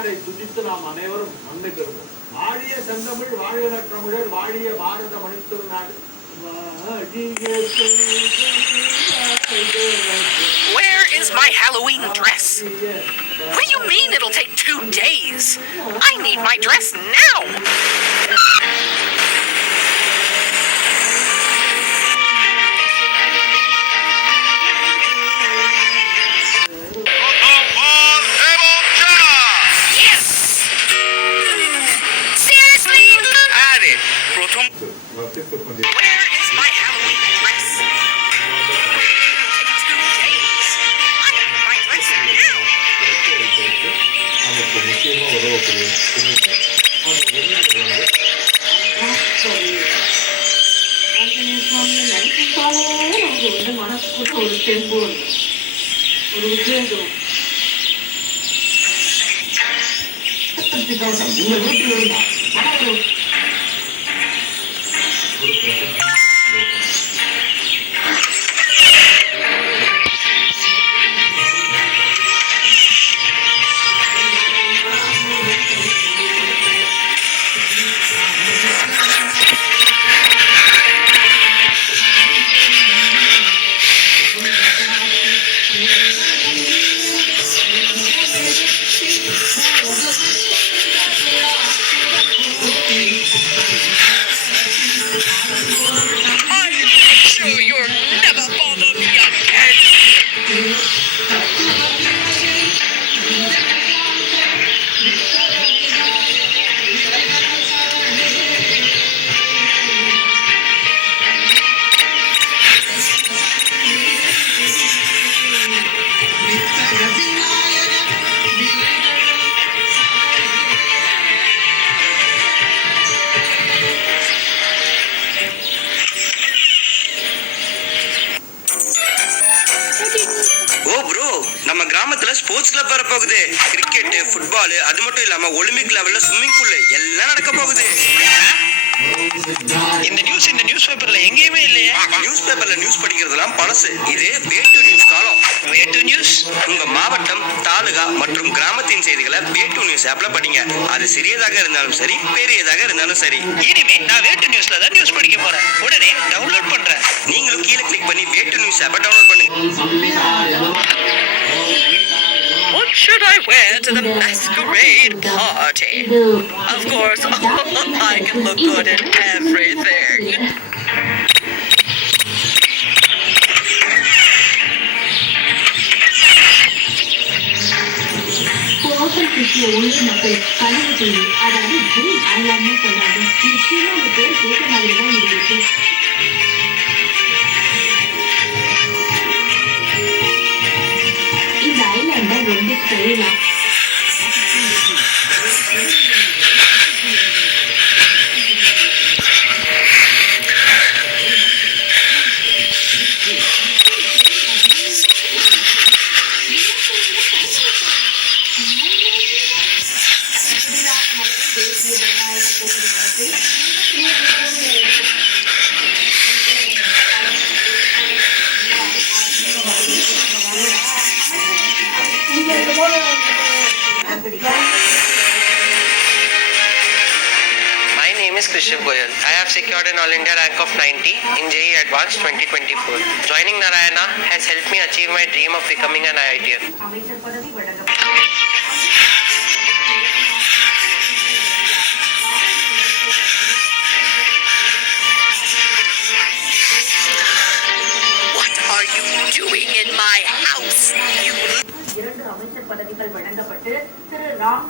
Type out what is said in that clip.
தாய்நாடை துதித்து நாம் அனைவரும் நன்மை பெறுவோம். வாழிய செந்தமிழ், வாழிய தமிழர், வாழிய பாரத மணித்துறை நாடு. Where is my Halloween dress? What do you mean it'll take 2 days? I need my dress now! Yes! Seriously? Where is my Halloween dress? மனசுக்குள்ள ஒரு தெம்பு ஒரு உத்வேகம். நம்ம கிராமத்துல ஸ்போர்ட்ஸ் கிளப் வர போகுது. கிரிக்கெட், ஃபுட்பால், அது மட்டும் இல்லாம ஒலிம்பிக் லெவல்ல ஸ்விம்மிங் பூல் எல்லாம் நடக்க போகுது. இந்த நியூஸ் பேப்பர்ல எங்கேயுமே இல்லையே. நியூஸ் பேப்பர்ல நியூஸ் படிக்கிறதுலாம் பழசு. இது வேட்டு நியூஸ் காலம். வேட்டு நியூஸ் உங்க மாவட்டம், தாலுகா மற்றும் கிராமத்தின் செய்திகளை வேட்டு நியூஸ் ஆப்ல படிங்க. அது சிறியதாக இருந்தாலும் சரி, பெரியதாக இருந்தாலும் சரி. இனிமே நான் வேட்டு நியூஸ்ல தான் நியூஸ் படிக்க போறேன். உடனே டவுன்லோட் பண்றேன். நீங்களும் கீழே கிளிக் பண்ணி வேட்டு நியூஸ் ஆப்பை டவுன்லோட் பண்ணுங்க. What should I wear to the masquerade party? Of course, I can look good in everything. உள்ளூர் மக்கள் கழிவு தொழில், அதாவது கிரீன் ஐலாண்ட்னு சொல்றாங்க. நிச்சயமா அந்த பேர் கேட்ட மாதிரி தான் இருக்கு. இந்த ஐலாண்ட ரொம்ப ஸ்டைலா My name is Krishav Goyal. I have secured an All India rank of 90 in JEE Advanced 2024. Joining Narayana has helped me achieve my dream of becoming an IITian. What are you doing in my house? 2 அமைச்சர் பதவிகள் வழங்கப்பட்டு திரு ராம்